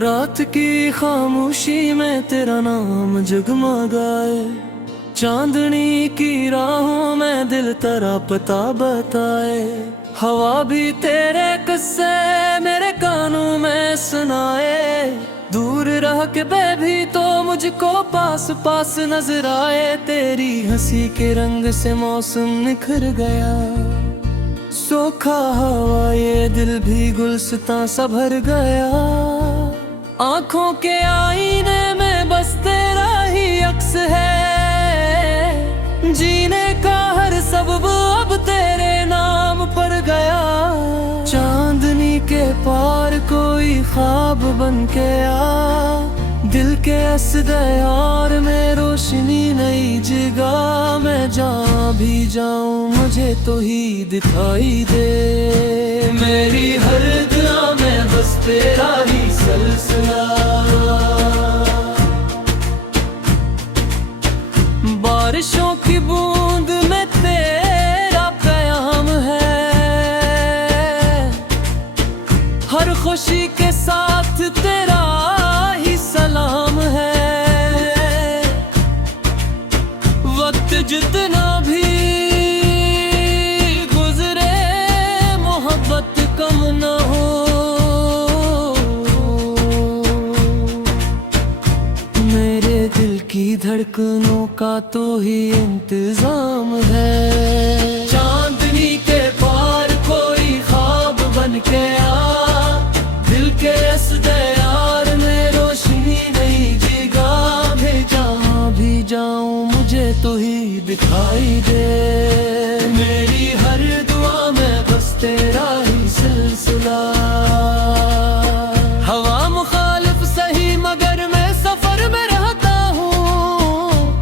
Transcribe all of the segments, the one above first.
रात की खामोशी में तेरा नाम जगमगाए, चांदनी की राहों में दिल तेरा पता बताए। हवा भी तेरे किस्से मेरे कानों में सुनाए, दूर रह के भी तो मुझको पास पास नजर आए। तेरी हंसी के रंग से मौसम निखर गया, सूखा हवा ये दिल भी गुलसिता सा भर गया। आंखों के आईने में बस तेरा ही अक्स है, जीने का हर सबब अब तेरे नाम पर गया। चांदनी के पार कोई ख्वाब बन के आ, दिल के असदयार में रोशनी नई जगह। मैं जहाँ भी जाऊँ मुझे तो ही दिखाई दे, मेरी हर दुआ में बस तेरा ही सिलसिला। बारिशों की बूंद में तेरा प्याम है, हर खुशी के साथ तेरा ही सलाम है। वक्त जितना भी गुजरे मोहब्बत कम न हो, मेरे दिल की धड़कनों का तो ही इंतजाम है। चांदनी के पार कोई ख्वाब बन के आ, दिल के असदयार में रोशनी नहीं जगह। मैं जहाँ भी जाऊँ मुझे तो ही दिखाई दे, मेरी हर दुआ में बस तेरा ही सिलसिला। हवा मुखालिफ सही मगर मैं सफर में रहता हूँ,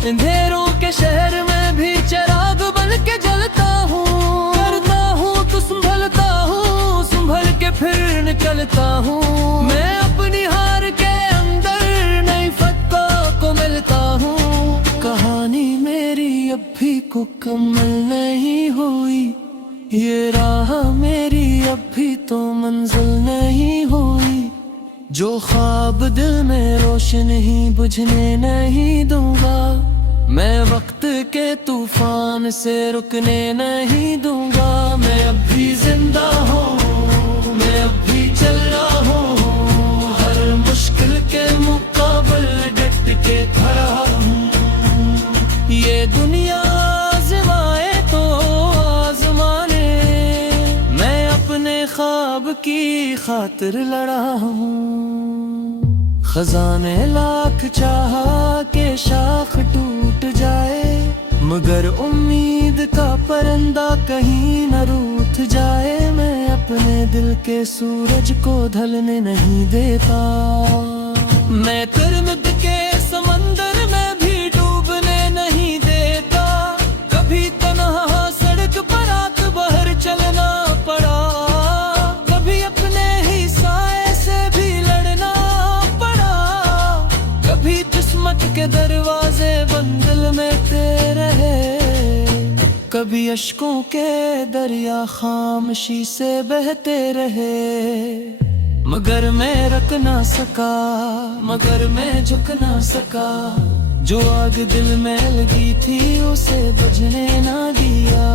अंधेरों के शहर में भी चिराग बन के जलता हूँ। करता हूँ तो संभलता हूँ, संभल के फिर निकलता हूँ। मैं अपनी हार के अंदर नई फतह को मिलता हूँ। कहानी मेरी अब भी मुकम्मल नहीं हुई, ये राह मेरी अब भी तो मंजिल नहीं हुई। जो ख्वाब दिल में रोशन ही बुझने नहीं दूंगा, मैं वक्त के तूफान से रुकने नहीं दूंगा। मैं अब भी जिंदा हूँ, मैं अब भी चल रहा हूँ, हर मुश्किल के मुकाबले डट के खड़ा हूँ। ये दुनिया आज़माए तो आज़माने, मैं अपने ख्वाब की खातिर लड़ा हूँ। खजाने लाख चाहा के शाख टूट जाए, मगर उम्मीद का परिंदा कहीं न रूठ जाए। मैं अपने दिल के सूरज को ढलने नहीं देता, मैं तिरमिद के समंदर में भी डूबने नहीं देता। कभी तन्हा सड़क पर रात भर चलना पड़ा, कभी अपने ही साए से भी लड़ना पड़ा। कभी किस्मत के दरवाजे बंदिल में तेरे रहे, कभी अश्कों के दरिया खामोशी से बहते रहे। मगर मैं रुक ना सका, मगर मैं झुक ना सका। जो आग दिल में लगी थी उसे बुझने ना दिया,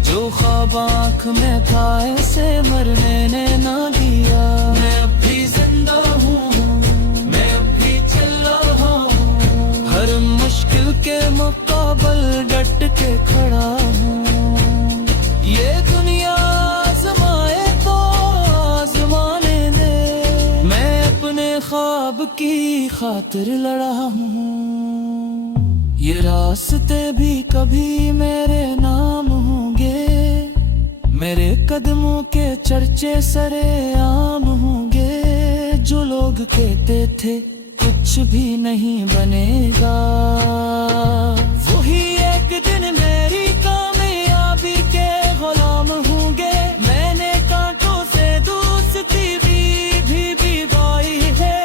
जो ख्वाब आँख में था ऐसे मरने ने ना दिया। मैं अब भी जिंदा हूँ, मैं अब भी चल रहा हूँ, हर मुश्किल के मुकाबले डट के खड़ा हूँ। ये दुनिया आज़माए तो आज़माने दे, मैं अपने ख्वाब की खातिर लड़ा हूँ। ये रास्ते भी कभी मेरे नाम होंगे, मेरे कदमों के चर्चे सरेआम होंगे। जो लोग कहते थे कुछ भी नहीं बनेगा, वही एक दिन मेरी कामयाबी के गुलाम होंगे। मैंने कांटों से दोस्ती भी पाई है,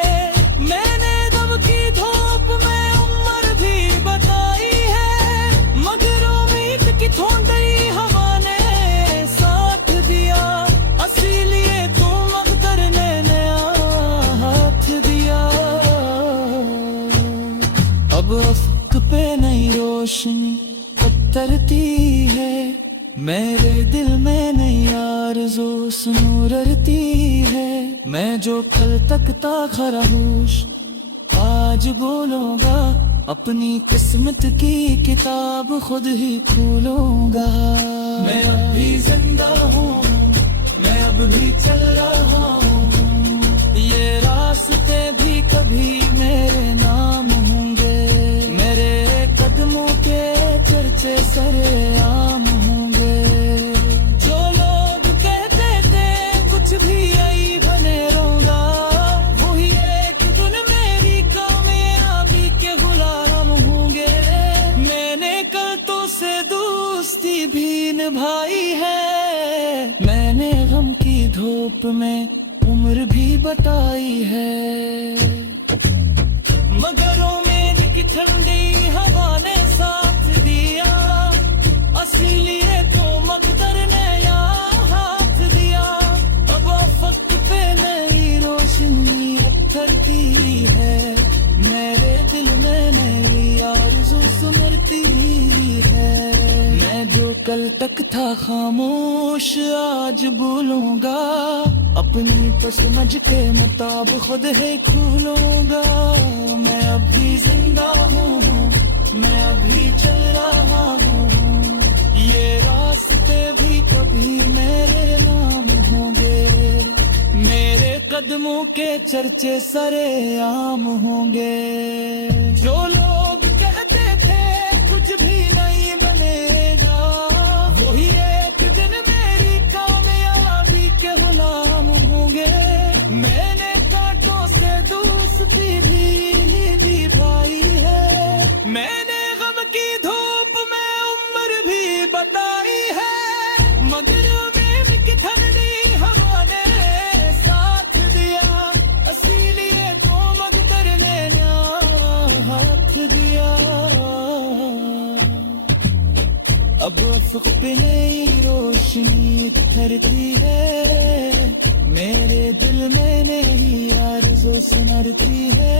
मैंने दम की धूप में उम्र भी बताई है। मगर उम्मीद की थोड़ी हवा ने साथ दिया, इसीलिए तुम अख्तर ने नया हाथ दिया। पे नई रोशनी उतरती है, मेरे दिल में नई आरज़ू सुनूरती है। मैं जो कल तक था खरामोश आज बोलूंगा, अपनी किस्मत की किताब खुद ही खोलूंगा। मैं अब भी जिंदा हूँ, मैं अब भी चल रहा हूँ, ये रास्ते भी कभी मेरे नाम होंगे, मेरे कदमों के चर्चे सरेआम होंगे। जो लोग कहते थे कुछ भी यही बने रहूंगा, वही एक दिन मेरी कामयाबी के गुलाम होंगे। मैंने कल तो से दोस्ती भी निभाई है, मैंने गम की धूप में उम्र भी बताई है। मगर उम्मीद की ठंडी हवा ने साथ दिया, इसीलिए तो मकदर ने यहाँ हाथ दिया। अब अफक पे नई रोशनी उतरती है, मेरे दिल में नई आरज़ू सुनती है। मैं जो कल तक था खामोश आज बोलूंगा, अपनी पसमझ के मुताबिक खुद ही खोलूंगा। मैं अभी जिंदा हूँ, मैं अभी चल रहा हूँ, ये रास्ते भी कभी मेरे नाम होंगे, मेरे कदमों के चर्चे सरेआम होंगे। जो लोग कहते थे कुछ भी नहीं बनेगा, वही एक दिन मेरी कामयाबी के गुलाम होंगे। मैंने कांटों से दोस्ती भी निभाई है, मैंने गम की धूप में उम्र भी बताई है। मगर उम्मीद की ठंडी हवा ने साथ दिया, इसीलिए तो मकदर ने हाथ दिया। अब अफक पे नई रोशनी उतरती है, मेरे दिल में नई आरज़ू सुनती है।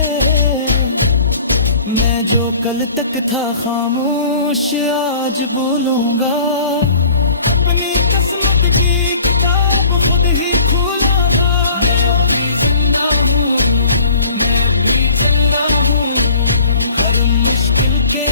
मैं जो कल तक था खामोश आज बोलूंगा, अपनी किस्मत की किताब खुद ही खोलूंगा। मैं अभी जिंदा हूँ, मैं भी चल रहा हूँ, हर मुश्किल के